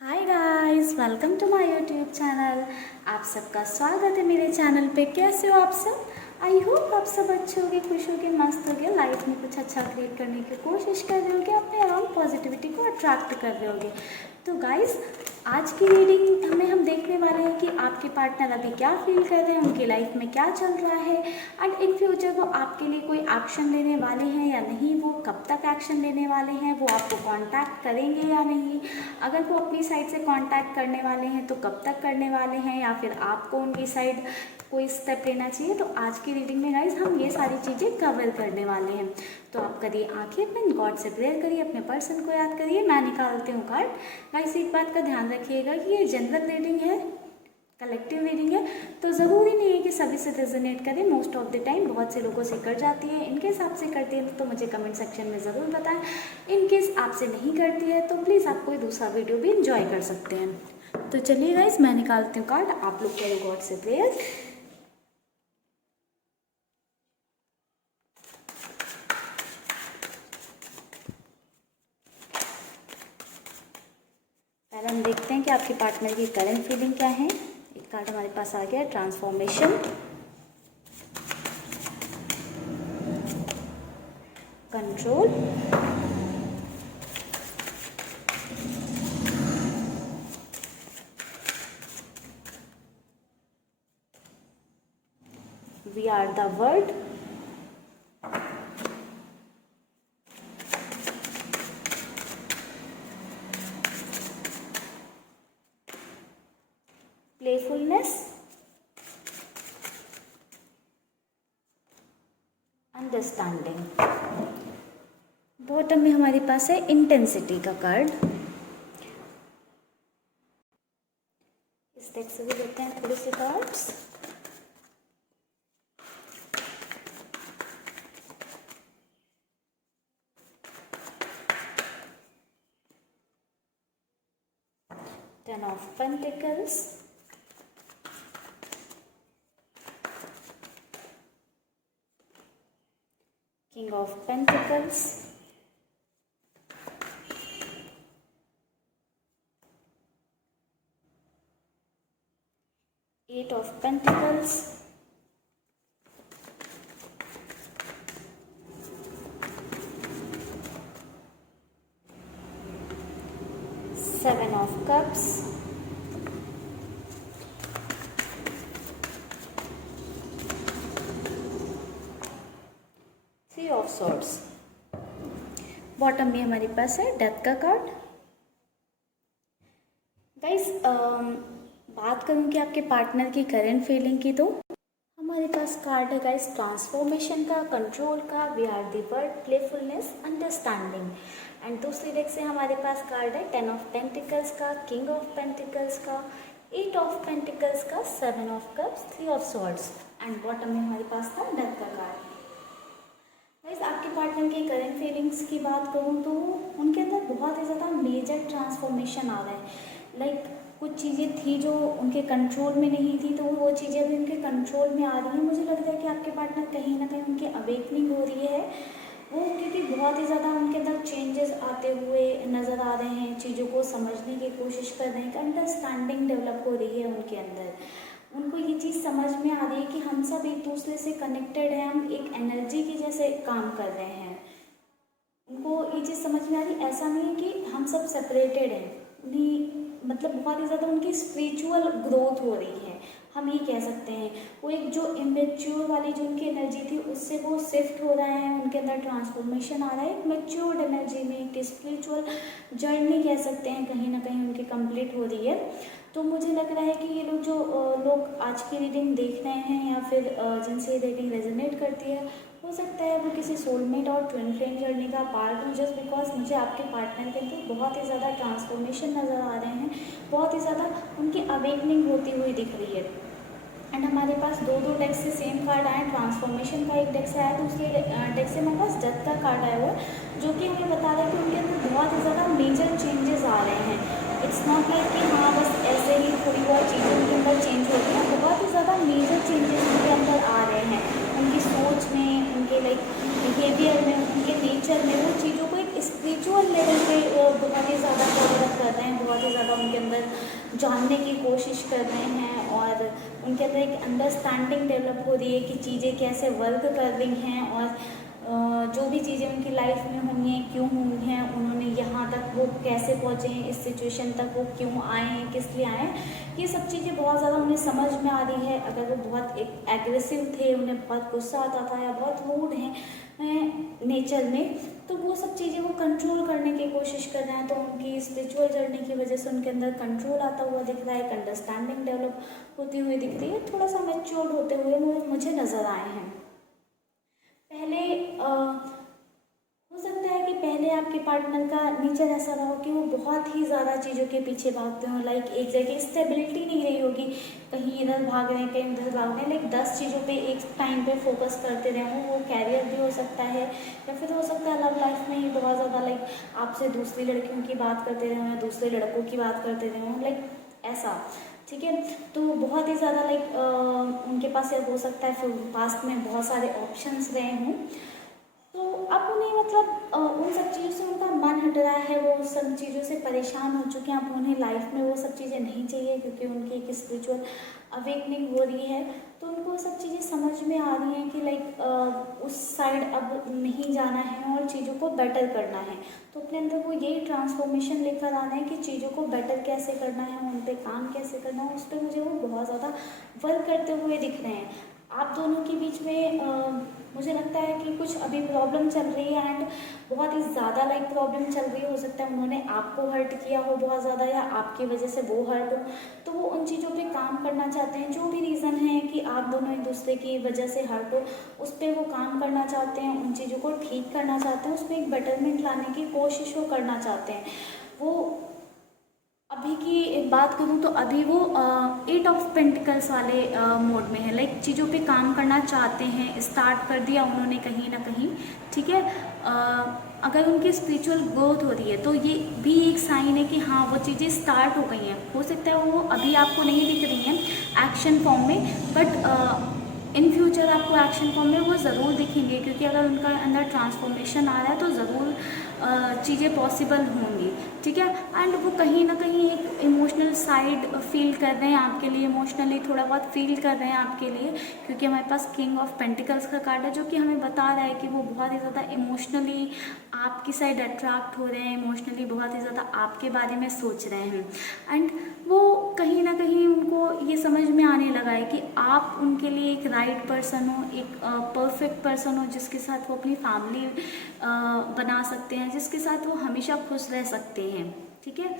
Hi guys, welcome to my YouTube channel. आप सबका स्वागत है मेरे चैनल पे। कैसे हो आप सब? आई होप आप सब अच्छे होगे, खुश होगे, मस्त होगे, लाइफ में कुछ अच्छा क्रिएट करने की कोशिश कर रहे होगे, अपने अराउंड पॉजिटिविटी को अट्रैक्ट कर रहे होगे। तो गाइस, आज की रीडिंग में हम देखने वाले हैं कि आपके पार्टनर अभी क्या फील कर रहे हैं, उनकी लाइफ में क्या चल रहा है एंड इन फ्यूचर वो आपके लिए कोई एक्शन लेने वाले हैं या नहीं, वो कब तक एक्शन लेने वाले हैं, वो आपको कांटेक्ट करेंगे या नहीं, अगर वो अपनी साइड से कांटेक्ट करने वाले हैं तो कब तक करने वाले हैं, या फिर आपको उनकी साइड कोई स्टेप लेना चाहिए। तो आज की रीडिंग में गाइज हम ये सारी चीज़ें कवर करने वाले हैं। तो आप करिए आंखें बंद, गॉड से प्रेयर करिए, अपने पर्सन को याद करिए। मैं निकालती हूँ कार्ड। गाइस एक बात का ध्यान रखिएगा कि ये जनरल रीडिंग है, कलेक्टिव रीडिंग है, तो ज़रूरी नहीं है कि सभी से रेजोनेट करें। मोस्ट ऑफ द टाइम बहुत से लोगों से कर जाती है। इनकेस आपसे करती है तो मुझे कमेंट सेक्शन में ज़रूर बताएं। इनकेस आपसे नहीं करती है तो प्लीज़ आप कोई दूसरा वीडियो भी इंजॉय कर सकते हैं। तो चलिए गाइस, मैं निकालती हूँ कार्ड, आप लोग करो गॉड से प्रेयर। पहले हम देखते हैं कि आपके पार्टनर की करंट फीलिंग क्या है। एक कार्ड हमारे पास आ गया, transformation, control, we are the world, playfulness, understanding. Bottom में हमारे पास है इंटेंसिटी का कार्ड। इस डेक से भी लेते हैं थोड़े से cards. Ten of Pentacles, King of Pentacles, Eight of Pentacles, Seven of Cups, Three of Swords। Bottom में हमारे पास है डेथ का कार्ड। गाइस बात करूँ कि आपके पार्टनर की करंट फीलिंग की, तो हमारे पास कार्ड है गाइस ट्रांसफॉर्मेशन का, कंट्रोल का, we are the word, playfulness, understanding. And दूसरी डेक से हमारे पास कार्ड है टेन ऑफ पेंटिकल्स का, किंग ऑफ पेंटिकल्स का, एट ऑफ पेंटिकल्स का, seven of cups, three of swords and bottom में हमारे पास था डेथ का कार्ड। गाइस आपके पार्टनर की करंट फीलिंग्स की बात करूँ तो उनके अंदर बहुत ही ज़्यादा मेजर ट्रांसफॉर्मेशन आ रहा है। लाइक कुछ चीज़ें थी जो उनके कंट्रोल में नहीं थी, तो वो चीज़ें अभी उनके कंट्रोल में आ रही हैं। मुझे लगता है कि आपके पार्टनर कहीं ना कहीं उनकी अवेकनिंग हो रही है, वो क्योंकि बहुत ही ज़्यादा उनके अंदर चेंजेस आते हुए नज़र आ रहे हैं, चीज़ों को समझने की कोशिश कर रहे हैं, अंडरस्टैंडिंग डेवलप हो रही है उनके अंदर। उनको ये चीज़ समझ में आ रही है कि हम सब एक दूसरे से कनेक्टेड हैं, हम एक एनर्जी की जैसे काम कर रहे हैं। उनको ये चीज़ समझ में आ रही, ऐसा नहीं है कि हम सब सेपरेटेड हैं। उन्हें मतलब बहुत ही ज़्यादा उनकी स्पिरिचुअल ग्रोथ हो रही है, हम ये कह सकते हैं। वो एक जो इमेच्योर वाली जो उनकी एनर्जी थी उससे वो शिफ्ट हो रहे हैं, उनके अंदर ट्रांसफॉर्मेशन आ रहा है। एक मैच्योर्ड एनर्जी में एक स्पिरिचुअल जर्नी कह सकते हैं, कहीं ना कहीं उनकी कंप्लीट हो रही है। तो मुझे लग रहा है कि ये लोग जो लोग आज की रीडिंग देख रहे हैं या फिर जिनसे ये रीडिंग रेजोनेट करती है, हो सकता है वो किसी सोलमेट और ट्विन फ्लेम जर्नी का पार्ट हो। जस्ट बिकॉज मुझे आपके पार्टनर के अंदर बहुत ही ज़्यादा ट्रांसफॉर्मेशन नज़र आ रहे हैं, बहुत ही ज़्यादा उनकी अवेकनिंग होती हुई दिख रही है। एंड हमारे पास दो डेक से सेम कार्ड आए, ट्रांसफॉर्मेशन का एक डेक से आया, दूसरे डेक से हमारे पास डेथ का कार्ड आया हुआ है, जो कि हमें बता रहा है कि उनके अंदर बहुत ही ज़्यादा मेजर चेंजेस आ रहे हैं। इट्स नॉट लाइक कि हाँ बस ऐसे ही थोड़ी बहुत चीज़ें उनके अंदर चेंज हो रही हैं, बहुत ही ज़्यादा मेजर चेंजेस उनके अंदर आ रहे हैं, उनकी सोच में, उनके लाइक बिहेवियर में, उनके नेचर में। वो चीज़ों को एक स्पिरिचुअल लेवल पे बहुत ही ज़्यादा फॉलो अप कर रहे हैं, बहुत ही ज़्यादा उनके जानने की कोशिश कर रहे हैं और उनके अंदर एक अंडरस्टैंडिंग डेवलप हो रही है कि चीज़ें कैसे वर्क कर रही हैं और जो भी चीज़ें उनकी लाइफ में हुई हैं, क्यों हुई हैं, उन्होंने यहाँ तक वो कैसे पहुँचे हैं, इस सिचुएशन तक वो क्यों आए हैं, किस लिए आए हैं, ये सब चीज़ें बहुत ज़्यादा उन्हें समझ में आ रही है। अगर वो बहुत एक एग्रेसिव थे, उन्हें बहुत गुस्सा आता था या बहुत रूड हैं नेचर में, तो वो सब चीज़ें वो कंट्रोल करने की कोशिश कर रहे हैं। तो उनकी स्पिरिचुअल जर्नी की वजह से उनके अंदर कंट्रोल आता हुआ दिख रहा है, एक अंडरस्टैंडिंग डेवलप होती हुई दिख रही है, थोड़ा सा मैच्योर्ड होते हुए मुझे नज़र आए हैं। पहले हो सकता है कि पहले आपके पार्टनर का नेचर ऐसा रहा हो कि वो बहुत ही ज़्यादा चीज़ों के पीछे भागते हो, लाइक एक जगह स्टेबिलिटी नहीं रही होगी, कहीं इधर भाग रहे हैं कहीं उधर भाग रहे हैं, लाइक 10 चीज़ों पे एक टाइम पे फोकस करते रहे हों। वो कैरियर भी हो सकता है या फिर हो सकता है लव लाइफ में ही बहुत ज़्यादा लाइक आपसे दूसरी लड़कियों की बात करते रहे हों या दूसरे लड़कों की बात करते रहे हों, लाइक ऐसा, ठीक है। तो बहुत ही ज़्यादा लाइक उनके पास ये हो सकता है फिर पास्ट में बहुत सारे ऑप्शंस रहे हों, तो अब उन्हें मतलब उन सब चीज़ों से उनका मन हट रहा है, वो उन सब चीज़ों से परेशान हो चुके हैं। अब उन्हें लाइफ में वो सब चीज़ें नहीं चाहिए क्योंकि उनकी एक स्पिरिचुअल अवेकनिंग हो रही है, तो उनको वो सब चीज़ें समझ में आ रही हैं कि लाइक उस साइड अब नहीं जाना है और चीज़ों को बेटर करना है। तो अपने अंदर वो यही ट्रांसफॉर्मेशन लेकर आ रहे हैं कि चीज़ों को बेटर कैसे करना है, उन पर काम कैसे करना है, उस पर मुझे वो बहुत ज़्यादा वर्क करते हुए दिख रहे हैं। आप दोनों के बीच में मुझे लगता है कि कुछ अभी प्रॉब्लम चल रही है एंड बहुत ही ज़्यादा लाइक प्रॉब्लम चल रही है। हो सकता है उन्होंने आपको हर्ट किया हो बहुत ज़्यादा या आपकी वजह से वो हर्ट हो, तो वो उन चीज़ों पे काम करना चाहते हैं। जो भी रीज़न है कि आप दोनों एक दूसरे की वजह से हर्ट हो, उस पर वो काम करना चाहते हैं, उन चीज़ों को ठीक करना चाहते हैं, उसमें एक बेटरमेंट लाने की कोशिश वो करना चाहते हैं। वो अभी की बात करूँ तो अभी वो 8 ऑफ पेंटिकल्स वाले मोड में है, लाइक चीज़ों पे काम करना चाहते हैं, स्टार्ट कर दिया उन्होंने कहीं ना कहीं, ठीक है। अगर उनकी स्पिरिचुअल ग्रोथ हो रही है तो ये भी एक साइन है कि हाँ वो चीज़ें स्टार्ट हो गई हैं। हो सकता है वो अभी आपको नहीं दिख रही हैं एक्शन फॉर्म में, बट इन फ्यूचर आपको एक्शन फॉर्म में वो ज़रूर दिखेंगे, क्योंकि अगर उनका अंदर ट्रांसफॉर्मेशन आ रहा है तो ज़रूर चीज़ें पॉसिबल होंगी, ठीक है। एंड वो कहीं ना कहीं एक इमोशनल साइड फील कर रहे हैं आपके लिए, इमोशनली थोड़ा बहुत फील कर रहे हैं आपके लिए, क्योंकि हमारे पास किंग ऑफ पेंटिकल्स का कार्ड है जो कि हमें बता रहा है कि वो बहुत ही ज़्यादा इमोशनली आपकी साइड अट्रैक्ट हो रहे हैं, इमोशनली बहुत ही ज़्यादा आपके बारे में सोच रहे हैं। एंड वो कहीं ना कहीं उनको ये समझ में आने लगा है कि आप उनके लिए एक राइट पर्सन हो, एक परफेक्ट पर्सन हो, जिसके साथ वो अपनी फैमिली बना सकते हैं, जिसके साथ वो हमेशा खुश रह सकते हैं, ठीक है।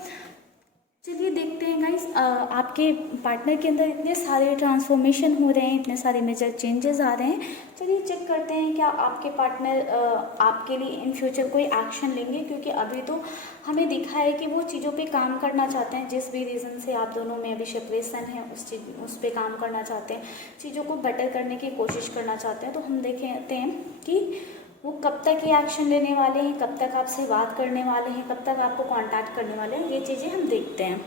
चलिए देखते हैं गाइस, आपके पार्टनर के अंदर इतने सारे ट्रांसफॉर्मेशन हो रहे हैं, इतने सारे मेजर चेंजेस आ रहे हैं। चलिए चेक करते हैं क्या आपके पार्टनर आपके लिए इन फ्यूचर कोई एक्शन लेंगे, क्योंकि अभी तो हमें दिखा है कि वो चीज़ों पे काम करना चाहते हैं। जिस भी रीज़न से आप दोनों में अभी सेपरेशन है उस पर काम करना चाहते हैं, चीज़ों को बेटर करने की कोशिश करना चाहते हैं। तो हम देखते हैं कि वो कब तक ये एक्शन लेने वाले हैं, कब तक आपसे बात करने वाले हैं, कब तक आपको कांटेक्ट करने वाले हैं, ये चीज़ें हम देखते हैं।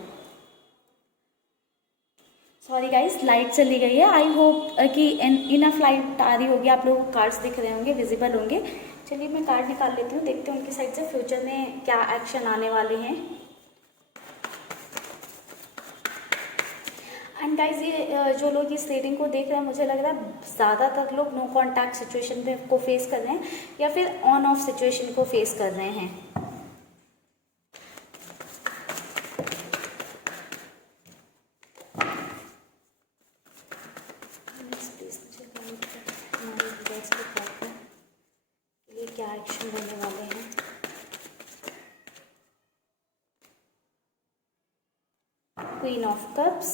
सॉरी गाइस, लाइट चली गई है। आई होप कि इनफ लाइट आ रही होगी, आप लोगों को कार्ड्स दिख रहे होंगे, विजिबल होंगे। चलिए मैं कार्ड निकाल लेती हूँ, देखते हैं उनकी साइड से फ्यूचर में क्या एक्शन आने वाले हैं। एंड गाइज ये जो लोग इस रीडिंग को देख रहे हैं, मुझे लग रहा है ज़्यादातर लोग नो कॉन्टैक्ट सिचुएशन को फेस कर रहे हैं या फिर ऑन ऑफ सिचुएशन को फेस कर रहे हैं। ये क्या एक्शन लेने वाले हैं। Queen of cups,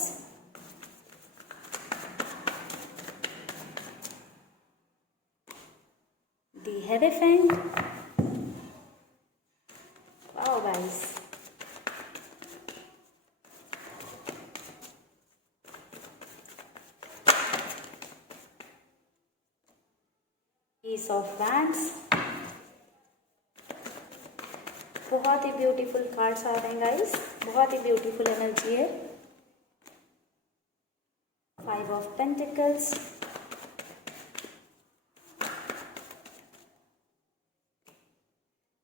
the hierophant, wow guys, S of wands. बहुत ही ब्यूटीफुल कार्ड्स आ रहे हैं गाइस, बहुत ही ब्यूटीफुल एनर्जी है। 5 of pentacles,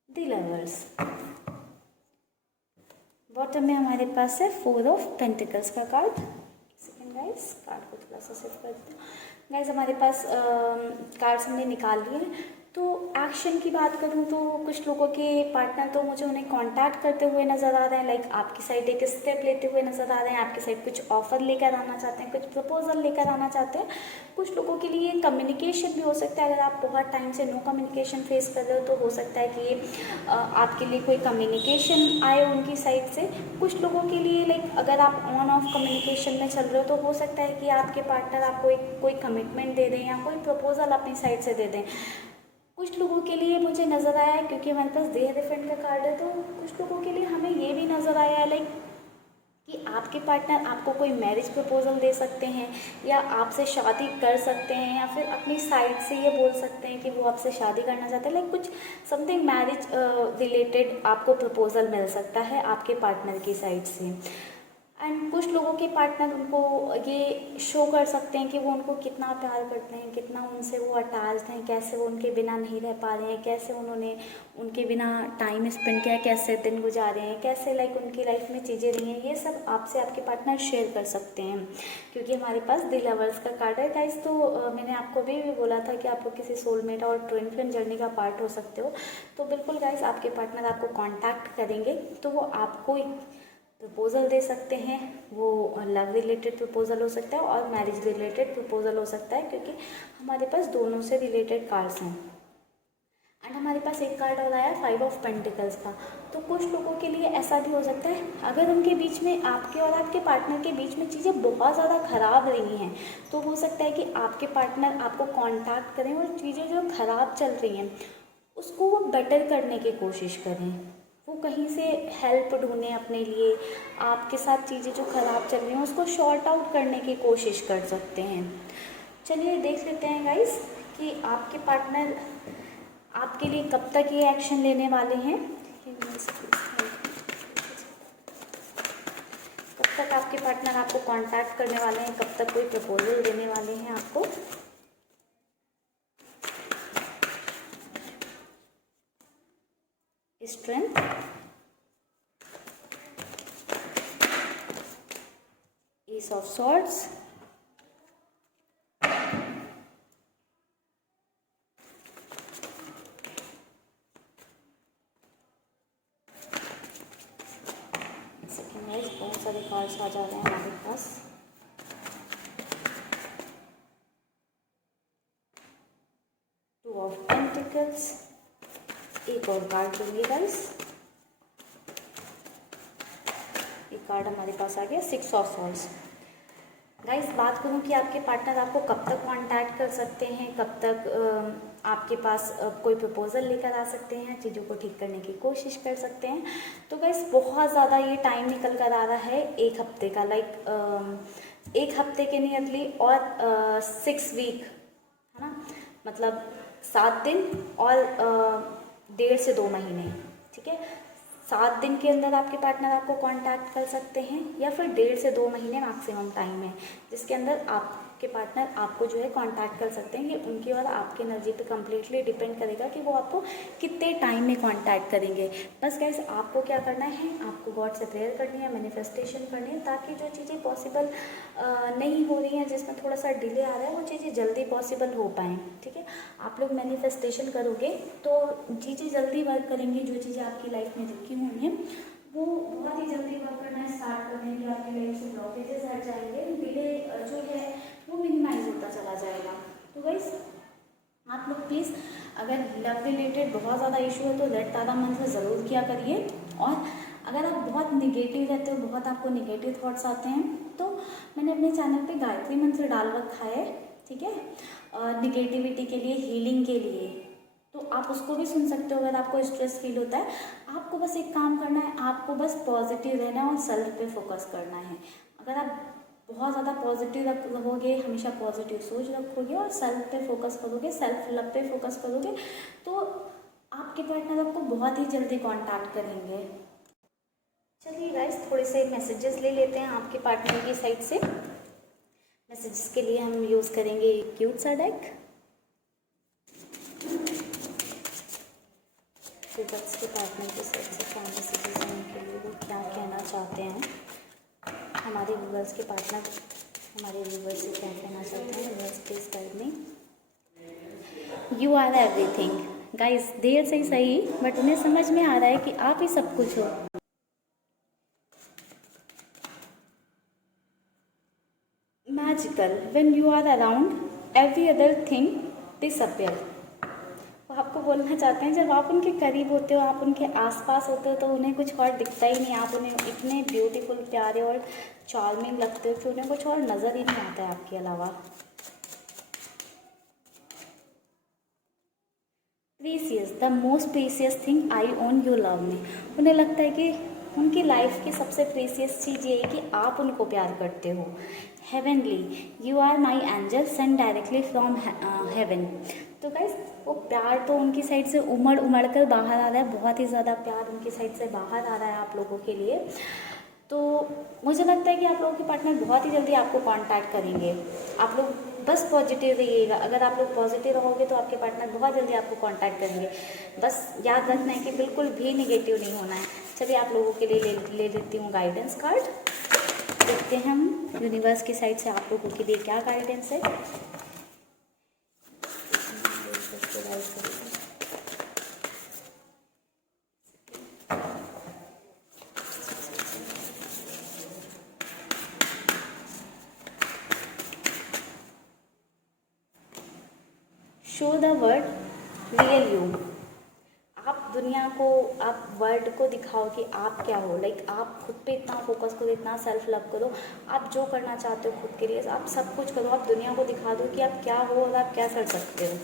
the lovers. What bottom में हमारे पास है 4 ऑफ पेंटिकल्स का कार्ड। सेकेंड गाइस, कार्ड को थोड़ा सा शिफ्ट करते हैं। गाइस हमारे पास कार्ड्स हमने निकाल लिए। तो एक्शन की बात करूँ तो कुछ लोगों के पार्टनर तो मुझे उन्हें कांटेक्ट करते हुए नज़र आ रहे हैं, लाइक आपकी साइड एक स्टेप लेते हुए नज़र आ रहे हैं, आपकी साइड कुछ ऑफर लेकर आना चाहते हैं, कुछ प्रपोजल लेकर आना चाहते हैं। कुछ लोगों के लिए कम्युनिकेशन भी हो सकता है। अगर आप बहुत टाइम से नो कम्युनिकेशन फेस कर रहे हो तो हो सकता है कि आपके लिए कोई कम्युनिकेशन आए उनकी साइड से। कुछ लोगों के लिए लाइक अगर आप ऑन ऑफ कम्युनिकेशन में चल रहे हो तो हो सकता है कि आपके पार्टनर आपको एक कोई कमिटमेंट दे दें या कोई प्रपोजल अपनी साइड से दे दें। कुछ लोगों के लिए मुझे नज़र आया है, क्योंकि हमारे पास दे डिफरेंट का कार्ड है, तो कुछ लोगों के लिए हमें ये भी नज़र आया है लाइक कि आपके पार्टनर आपको कोई मैरिज प्रपोजल दे सकते हैं या आपसे शादी कर सकते हैं, या फिर अपनी साइड से ये बोल सकते हैं कि वो आपसे शादी करना चाहते हैं। लाइक कुछ समथिंग मैरिज रिलेटेड आपको प्रपोजल मिल सकता है आपके पार्टनर की साइड से। एंड कुछ लोगों के पार्टनर उनको ये शो कर सकते हैं कि वो उनको कितना प्यार करते हैं, कितना उनसे वो अटैच्ड हैं, कैसे वो उनके बिना नहीं रह पा रहे हैं, कैसे उन्होंने उनके बिना टाइम स्पेंड किया, कैसे दिन गुजारे हैं, कैसे लाइक उनकी लाइफ में चीज़ें रही हैं। ये सब आपसे आपके पार्टनर शेयर कर सकते हैं, क्योंकि हमारे पास द लवर्स का कार्ड है गाइस। तो मैंने आपको भी बोला था कि आप लोग किसी सोलमेट और ट्विन फ्लेम जर्नी का पार्ट हो सकते हो। तो बिल्कुल गाइस, आपके पार्टनर आपको कॉन्टैक्ट करेंगे तो वो आपको प्रपोजल दे सकते हैं। वो लव रिलेटेड प्रपोजल हो सकता है और मैरिज रिलेटेड प्रपोजल हो सकता है, क्योंकि हमारे पास दोनों से रिलेटेड कार्ड्स हैं। एंड हमारे पास एक कार्ड और आया 5 ऑफ पेंटिकल्स का। तो कुछ लोगों के लिए ऐसा भी हो सकता है, अगर उनके बीच में, आपके और आपके पार्टनर के बीच में चीज़ें बहुत ज़्यादा ख़राब रही हैं, तो हो सकता है कि आपके पार्टनर आपको कांटेक्ट करें और चीज़ें जो ख़राब चल रही हैं उसको वो बेटर करने की कोशिश करें। वो कहीं से हेल्प ढूंढें अपने लिए, आपके साथ चीज़ें जो ख़राब चल रही हैं उसको शॉर्ट आउट करने की कोशिश कर सकते हैं। चलिए देख लेते हैं गाइस कि आपके पार्टनर आपके लिए कब तक ये एक्शन लेने वाले हैं। कब तक आपके पार्टनर आपको कांटेक्ट करने वाले हैं, कब तक कोई प्रपोजल देने वाले हैं आपको। स्ट्रेंथ, एस ऑफ सॉर्ड्स, बहुत सारे कार्ड्स आ जा रहे हैं हमारे पास। टू ऑफ पेंटिकल्स, एक और कार्ड लेंगे गाइस। एक कार्ड हमारे पास आ गया 6 ऑफ सॉर्ड्स। गाइस बात करूँ कि आपके पार्टनर आपको कब तक कांटेक्ट कर सकते हैं, कब तक आपके पास कोई प्रपोजल लेकर आ सकते हैं, चीज़ों को ठीक करने की कोशिश कर सकते हैं। तो गाइस बहुत ज़्यादा ये टाइम निकल कर आ रहा है, एक हफ्ते का, लाइक एक हफ्ते के नियरली और 6 वीक, है ना, मतलब 7 दिन और 1.5 से 2 महीने, ठीक है। 7 दिन के अंदर आपके पार्टनर आपको कांटेक्ट कर सकते हैं, या फिर 1.5 से 2 महीने मैक्सिमम टाइम है जिसके अंदर आपके पार्टनर आपको जो है कांटेक्ट कर सकते हैं। ये उनकी और आपकी एनर्जी पे कम्प्लीटली डिपेंड करेगा कि वो आपको कितने टाइम में कांटेक्ट करेंगे। बस गाइस आपको क्या करना है, आपको गॉड से प्रेयर करनी है, मैनिफेस्टेशन करनी है, ताकि जो चीज़ें पॉसिबल नहीं हो रही हैं, जिसमें थोड़ा सा डिले आ रहा है, वो चीज़ें जल्दी पॉसिबल हो पाएँ, ठीक है। आप लोग मैनिफेस्टेशन करोगे तो चीज़ें जल्दी वर्क करेंगी। जो चीज़ें आपकी लाइफ में रुकी हुई हैं वो बहुत ही जल्दी वर्क करना स्टार्ट कर देंगे, आपकी लाइफ से ब्लॉकेजेस हट जाएंगे, डिले जो है वो मिनिमाइज होता चला जाएगा। तो गाइस आप लोग प्लीज़, अगर लव रिलेटेड बहुत ज़्यादा इशू है तो ललिता तारा मंत्र ज़रूर किया करिए। और अगर आप बहुत निगेटिव रहते हो, बहुत आपको निगेटिव थॉट्स आते हैं, तो मैंने अपने चैनल पे गायत्री मंत्र डाल रखा है, ठीक है, निगेटिविटी के लिए, हीलिंग के लिए, तो आप उसको भी सुन सकते हो। अगर आपको स्ट्रेस फील होता है, आपको बस एक काम करना है, आपको बस पॉजिटिव रहना है और सेल्फ पे फोकस करना है। अगर आप बहुत ज़्यादा पॉजिटिव रहोगे, हमेशा पॉजिटिव सोच रखोगे और सेल्फ पे फोकस करोगे, सेल्फ लव पे फोकस करोगे, तो आपके पार्टनर आपको बहुत ही जल्दी कांटेक्ट करेंगे। चलिए गाइस थोड़े से मैसेजेस ले लेते हैं आपके पार्टनर की साइड से। मैसेजेस के लिए हम यूज़ करेंगे क्यूट सा डेक। यूनिवर्स के पार्टनर के साथ से क्या मैसेजेस हैं उनके लिए, वो क्या कहना चाहते हैं। हमारे यूनिवर्स के पार्टनर हमारे यूनिवर्स से क्या कहना चाहते हैं। Universe please guide me. You are everything. Guys देर से ही सही, बट उन्हें समझ में आ रहा है कि आप ही सब कुछ हो। Magical, when you are around every other thing disappear. वो आपको बोलना चाहते हैं जब आप उनके करीब होते हो, आप उनके आसपास होते हो, तो उन्हें कुछ और दिखता ही नहीं। आप उन्हें इतने ब्यूटीफुल, प्यारे और चार्मिंग लगते हो कि उन्हें कुछ और नज़र ही नहीं आता है आपके अलावा। Precious, the most precious thing I own, you love me. उन्हें लगता है कि उनकी लाइफ की सबसे प्रीसियस चीज़ ये है कि आप उनको प्यार करते हो। Heavenly, you are my angel send directly from heaven. तो गाइस वो प्यार तो उनकी साइड से उमड़ उमड़ कर बाहर आ रहा है, बहुत ही ज़्यादा प्यार उनकी साइड से बाहर आ रहा है आप लोगों के लिए। तो मुझे लगता है कि आप लोगों के पार्टनर बहुत ही जल्दी आपको कांटेक्ट करेंगे। आप लोग बस पॉजिटिव रहिएगा। अगर आप लोग पॉजिटिव रहोगे तो आपके पार्टनर बहुत जल्दी आपको कांटेक्ट करेंगे। बस याद रखना है कि बिल्कुल भी नेगेटिव नहीं होना है। चलिए आप लोगों के लिए ले लेती हूँ गाइडेंस कार्ड। देखते हैं हम यूनिवर्स की साइड से आप लोगों के लिए क्या गाइडेंस है। Show the word real you. आप दुनिया को, आप वर्ल्ड को दिखाओ कि आप क्या हो। लाइक आप खुद पे इतना फोकस करो, इतना सेल्फ लव करो। आप जो करना चाहते हो खुद के लिए आप सब कुछ करो। आप दुनिया को दिखा दो कि आप क्या हो और आप क्या कर सकते हो।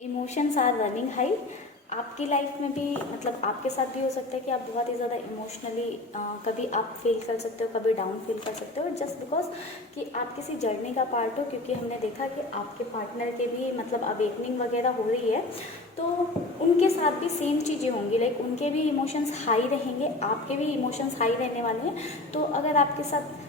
Emotions are running high. आपकी लाइफ में भी, मतलब आपके साथ भी हो सकता है कि आप बहुत ही ज़्यादा इमोशनली कभी आप फील कर सकते हो, कभी डाउन फील कर सकते हो, जस्ट बिकॉज कि आप किसी जर्नी का पार्ट हो। क्योंकि हमने देखा कि आपके पार्टनर के भी मतलब अवेकनिंग वगैरह हो रही है, तो उनके साथ भी सेम चीज़ें होंगी। लाइक उनके भी इमोशंस हाई रहेंगे, आपके भी इमोशंस हाई रहने वाले हैं। तो अगर आपके साथ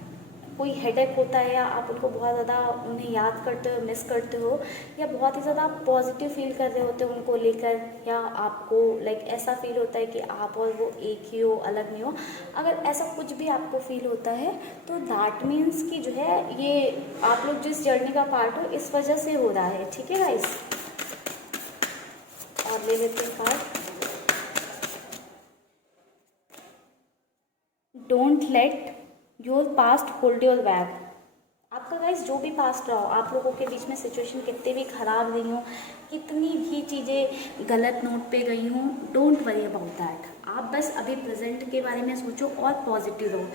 कोई हेडेक होता है या आप उनको बहुत ज़्यादा उन्हें याद करते हो, मिस करते हो, या बहुत ही ज़्यादा पॉजिटिव फील कर रहे होते हो उनको लेकर, या आपको लाइक ऐसा फील होता है कि आप और वो एक ही हो, अलग नहीं हो, अगर ऐसा कुछ भी आपको फील होता है तो दैट मीन्स कि जो है ये आप लोग जिस जर्नी का पार्ट हो इस वजह से हो रहा है। ठीक है गाइस, और ले लेते हैं card. Don't let your past hold your back. आपका गाइस जो भी पास्ट रहा हो, आप लोगों के बीच में सिचुएशन कितने भी ख़राब रही हो, कितनी भी चीज़ें गलत नोट पे गई हों, डोंट वरी अबाउट दैट। आप बस अभी प्रेजेंट के बारे में सोचो और पॉजिटिव रहो।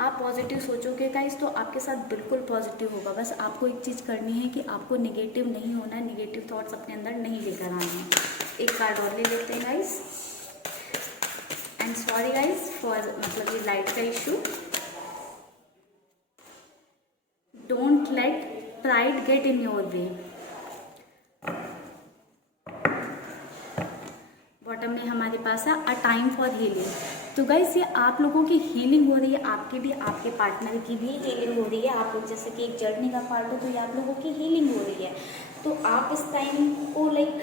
आप पॉजिटिव सोचोगे गाइस तो आपके साथ बिल्कुल पॉजिटिव होगा। बस आपको एक चीज़ करनी है कि आपको नेगेटिव नहीं होना है, नेगेटिव थॉट्स अपने अंदर नहीं लेकर आना है। एक कार्ड और ले लेते हैं guys. And sorry guys for मतलब ये लाइट का issue. Don't let pride get in your way. Bottom में हमारे पास है अ टाइम फॉर हीलिंग। तो गाइस ये आप लोगों की हीलिंग हो रही है, आपकी भी, आपके पार्टनर की भी हीलिंग हो रही है। आप लोग जैसे कि एक जर्नी का पार्ट हो तो ये आप लोगों की हीलिंग हो रही है। तो आप इस टाइम को लाइक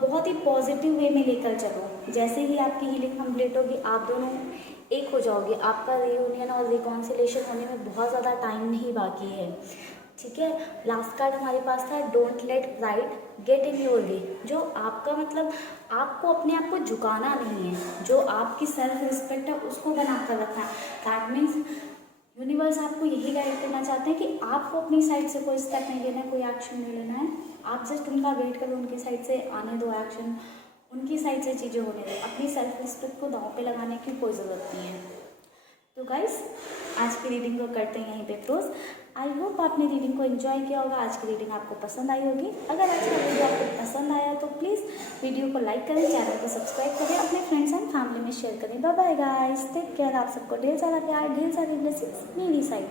बहुत ही पॉजिटिव वे में लेकर चलो। जैसे ही आपकी हीलिंग कंप्लीट होगी आप दोनों एक हो जाओगे। आपका रियूनियन और रिकॉन्सिलेशन होने में बहुत ज़्यादा टाइम नहीं बाकी है। ठीक है, लास्ट कार्ड हमारे पास था don't let pride get in your way. जो आपका मतलब आपको अपने आप को झुकाना नहीं है, जो आपकी सेल्फ रिस्पेक्ट है उसको बना कर रखना है। दैट मीन्स यूनिवर्स आपको यही गाइड करना चाहते हैं कि आपको अपनी साइड से कोई स्टेप नहीं लेना है, कोई एक्शन नहीं लेना है। आप जस्ट उनका वेट करो, उनकी साइड से आने दो एक्शन, उनकी साइड से चीज़ें होने दो। अपनी सेल्फ रिस्पेक्ट को दांव पे लगाने की कोई ज़रूरत नहीं है। तो गाइस आज की रीडिंग को करते हैं यहीं पे क्लोज। आई होप आपने रीडिंग को एंजॉय किया होगा, आज की रीडिंग आपको पसंद आई होगी। अगर आज का वीडियो आपको पसंद आया तो प्लीज़ वीडियो को लाइक करें, चैनल को सब्सक्राइब करें, अपने फ्रेंड्स एंड फैमिली में शेयर करें। Bye bye guys, take care. आप सबको ढेर सारा प्यार, ढेर सारी ब्लेसिंग्स मेरी साइड।